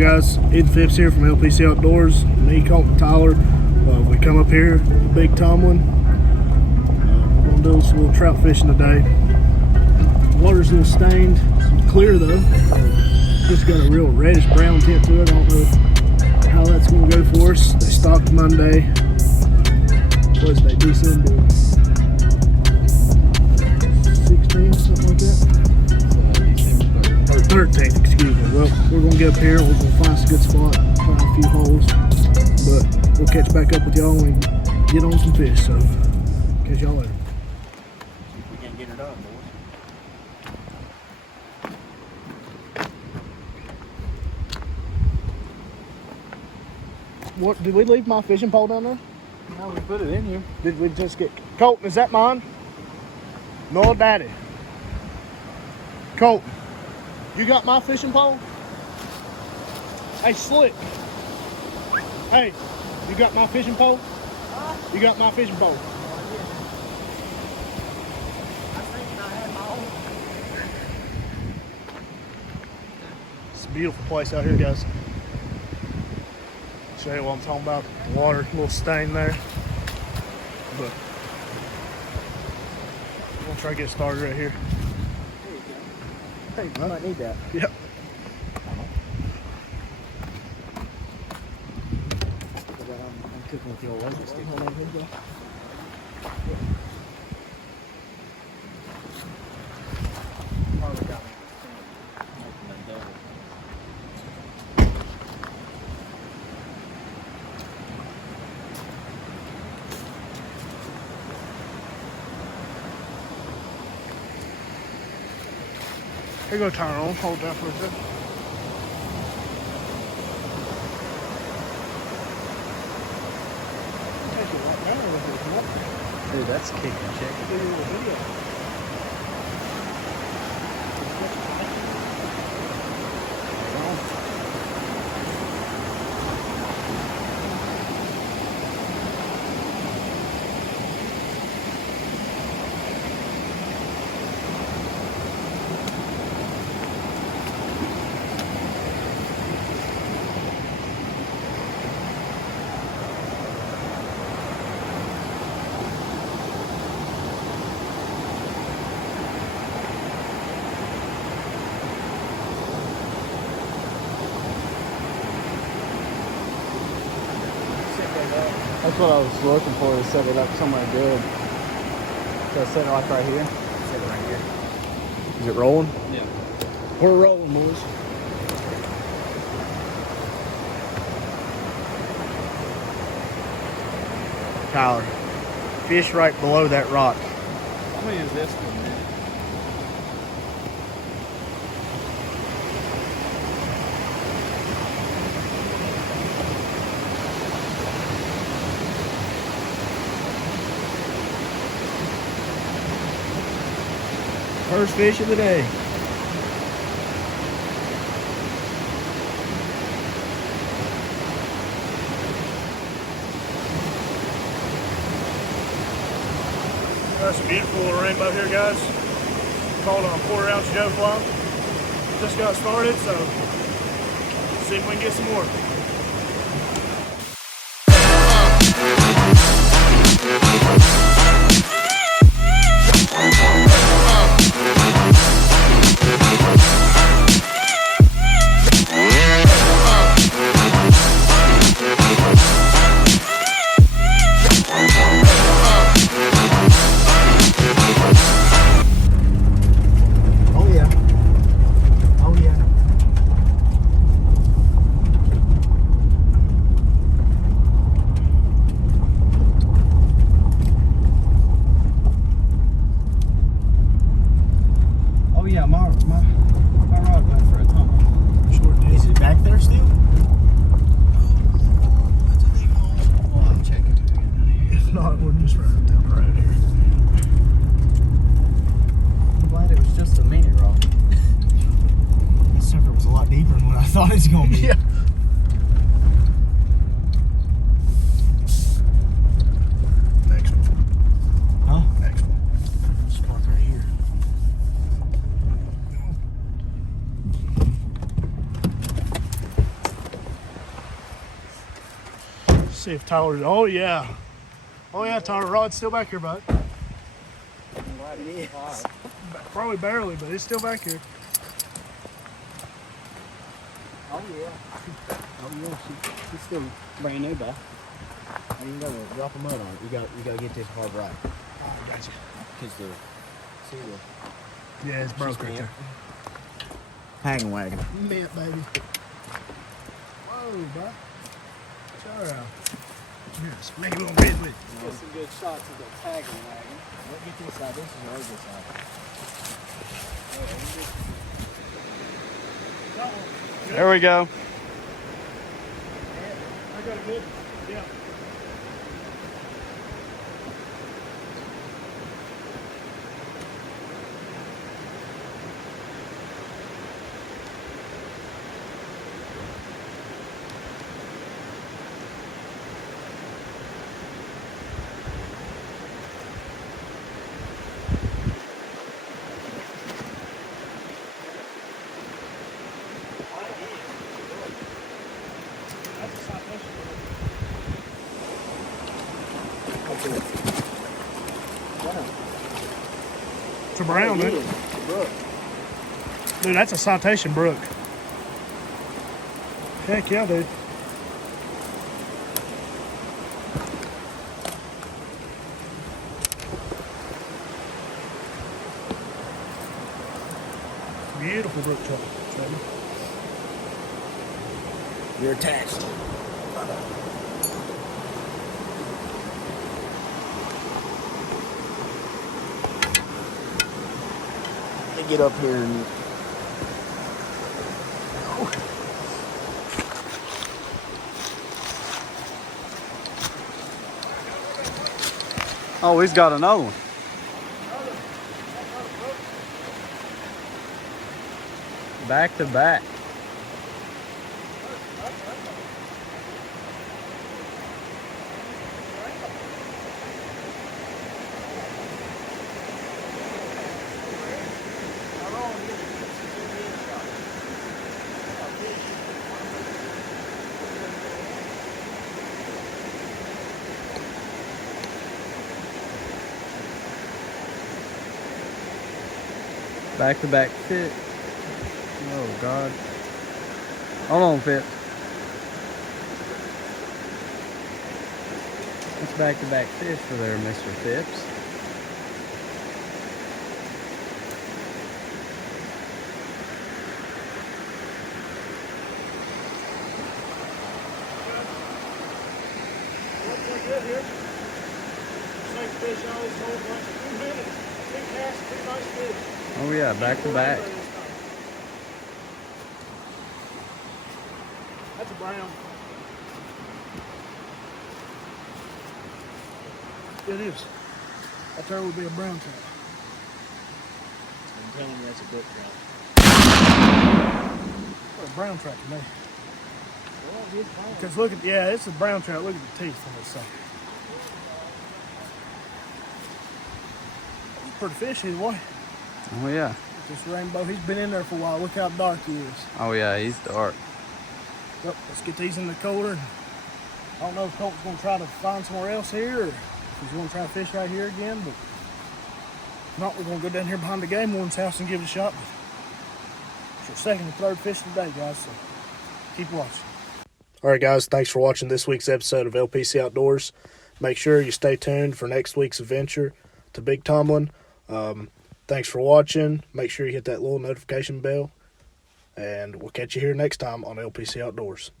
guys? Ethan Phipps here from LPC Outdoors. Me, Colton, Tyler. We come up here, big Tumbling. We're gonna do this little trout fishing today. The water's a little stained, it's clear though. Just got a real reddish brown tint to it. I don't know how that's gonna go for us. They stocked Monday. What is it, December 16th, something like that? Or 13th, excuse me. Well, we're gonna get up here, we're gonna find us a good spot, try a few holes, but we'll catch back up with y'all when we get on some fish, so catch y'all later. See if we can get it up, boys. What, did we leave my fishing pole down there? No, we put it in here. Did we just get, Colton, is that mine? No, daddy. Colton, you got my fishing pole? Hey, Slick. Hey, you got my fishing pole? Huh? You got my fishing pole? I think I had my own. It's a beautiful place out here, guys. Show you what I'm talking about. The water, a little stain there. But I'm gonna try to get started right here. There you go. Hey, you might need that. Yep. I'm cooking with the old laser stick. Here you go, Tyrone. Hold that for a second. Dude, that's kicking check. That's what I was looking for, to set it up somewhere good. So I set it like right here. Set it right here. Is it rolling? Yeah. We're rolling, boys. Tyler, fish right below that rock. I'm gonna use this one, man. First fish of the day. That's a beautiful little rainbow here, guys. Caught on a 1/4 ounce Joe fly. Just got started, so let's see if we can get some more. Yeah, my rod went for a tumble. Short day. Is it back there still? Well, I'm checking. If not, we're just running down the road here. I'm glad it was just a mini rod. That sucker was a lot deeper than what I thought it was going to be. Yeah. Next one. Huh? Next one. Spot right here. See if Tyler's. Oh yeah. Oh yeah, Tyler. Rod's still back here, bud. I'm glad it is. Probably barely, but it's still back here. Oh yeah. Oh yeah. She's still brand new, bud. I ain't gonna drop a mud on it. You gotta get this hard right. Oh, I got you. Cause Yeah, it's broke right there. Hanging wagon. Mint, baby. Whoa, bud. Sure. Yes, make a little bit with it. Get some good shots of the tagging wagon. Let's get this side. This is the other side. There we go. I got a good. Yeah. It's a brown, man. Dude, that's a citation brook. Heck yeah, dude. Beautiful brook trout. You're attached. Get up here and Oh, he's got another one. Back to back. Back-to-back fit. Oh, God. Hold on, Phipps. It's back-to-back fish for there, Mr. Phipps. Looks good here. Same fish I always hold like 2 minutes. Big cast, big nice fish. Oh, yeah, back-to-back. That's a brown. It is. That there would be a brown trout. I'm telling you, that's a brook trout. What a brown trout to me. Because look at, yeah, it's a brown trout. Look at the teeth on this sucker. It's pretty fish either way. Oh, yeah. This rainbow, he's been in there for a while. Look how dark he is. Oh, yeah, he's dark. Yep, let's get these in the cooler. I don't know if Colton's going to try to find somewhere else here or if he's going to try to fish right here again, but if not, we're going to go down here behind the game warden's house and give it a shot. But it's our second and third fish today, guys, so keep watching. All right, guys, thanks for watching this week's episode of LPC Outdoors. Make sure you stay tuned for next week's adventure to Big Tumbling. Thanks for watching. Make sure you hit that little notification bell. And we'll catch you here next time on LPC Outdoors.